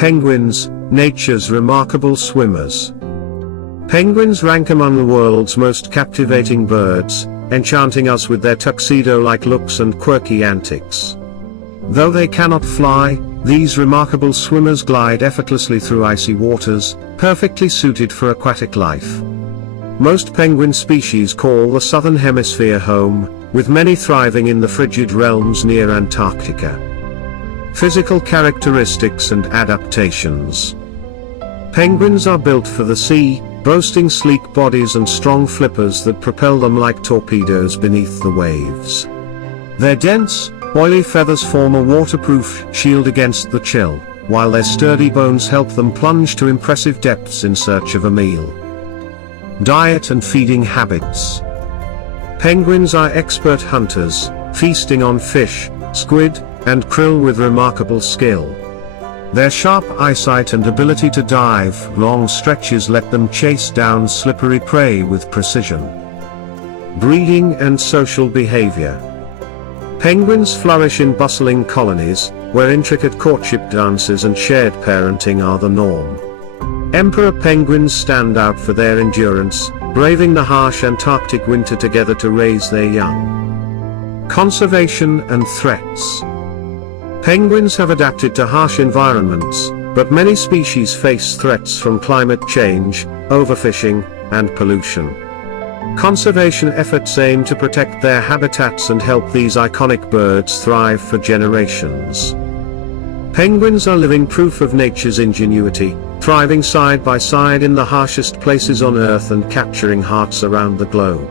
Penguins, nature's remarkable swimmers. Penguins rank among the world's most captivating birds, enchanting us with their tuxedo-like looks and quirky antics. Though they cannot fly, these remarkable swimmers glide effortlessly through icy waters, perfectly suited for aquatic life. Most penguin species call the Southern Hemisphere home, with many thriving in the frigid realms near Antarctica. Physical characteristics and adaptations. Penguins are built for the sea, boasting sleek bodies and strong flippers that propel them like torpedoes beneath the waves. Their dense, oily feathers form a waterproof shield against the chill, while their sturdy bones help them plunge to impressive depths in search of a meal. Diet and feeding habits. Penguins are expert hunters, feasting on fish, squid, and krill with remarkable skill. Their sharp eyesight and ability to dive long stretches let them chase down slippery prey with precision. Breeding and social behavior. Penguins flourish in bustling colonies, where intricate courtship dances and shared parenting are the norm. Emperor penguins stand out for their endurance, braving the harsh Antarctic winter together to raise their young. Conservation and threats. Penguins have adapted to harsh environments, but many species face threats from climate change, overfishing, and pollution. Conservation efforts aim to protect their habitats and help these iconic birds thrive for generations. Penguins are living proof of nature's ingenuity, thriving side by side in the harshest places on Earth and capturing hearts around the globe.